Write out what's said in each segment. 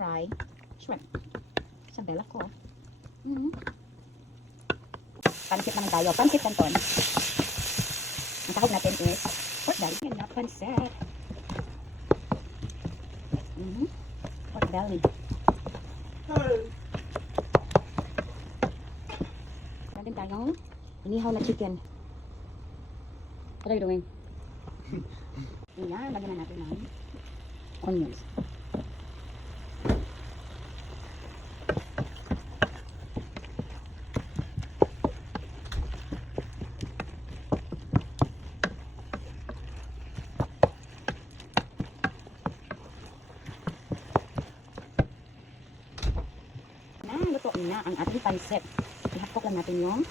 fry shrimp. Isabella ko. Pansit naman tayo. Pansit canton. Ang tawag natin is pork belly. Yan na, pansit. Pork belly. Meron din tayong inihaw na chicken. What are you doing? Ayan, lagyan na natin ng onions. Luto na ang ating pancit. I-half-cook lang natin yung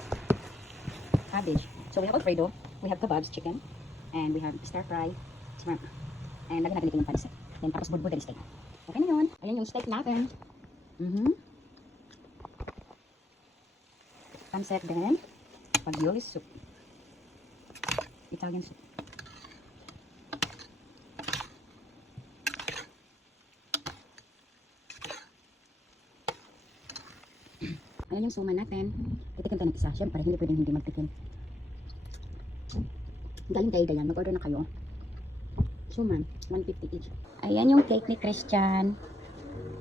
cabbage. So we have Alfredo, we have kebabs, chicken, and we have stir-fry shrimp. And lagyan natin ito yung pancit. Then tapos budbud and steak. Okay na yun. Ayan yung steak natin. Pancit din. Ravioli soup. Italian soup. Ayan yung suman natin. Titikim tayo ng isa. Siyempre, hindi pwedeng hindi magtikim. Galing tayo ganyan. Mag-order na kayo. Suman, 150 each. Ayan yung cake ni Christian.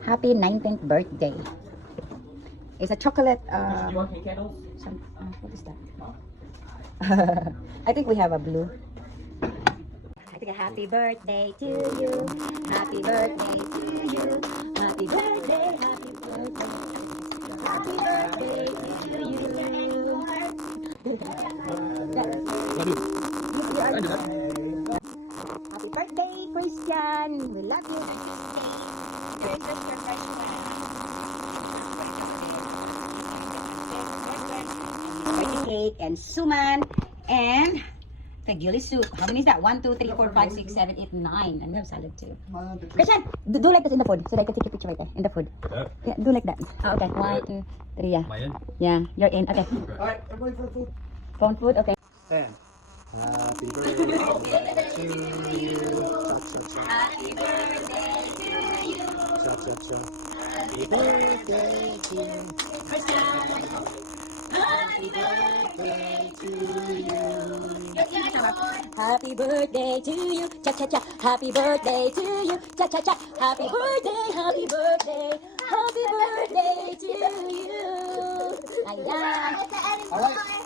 Happy 19th birthday. It's a chocolate, what is that? I think we have a blue. I think a happy birthday to you. Happy birthday to you. Happy birthday, happy birthday. Happy birthday to you. Happy birthday, Christian. We love you. Birthday cake and suman and Taglioli soup. How many is that? 1, 2, 3, 4, 5, 6, 7, 8, 9. And we have salad too. Christian, do like this in the food so that I can take a picture right there in the food. Yeah, do like that. Oh, okay. 1, 2, 3. Yeah. Yeah, you're in. Okay. Alright, I'm going for food. Phone food. Okay. 10. Happy birthday to you. Happy birthday to you. Happy birthday to you. Happy birthday to you. Happy birthday to you. Cha cha cha. Happy birthday to you. Cha cha cha. Happy birthday. Happy birthday. Happy birthday to you. Ayan. Alright.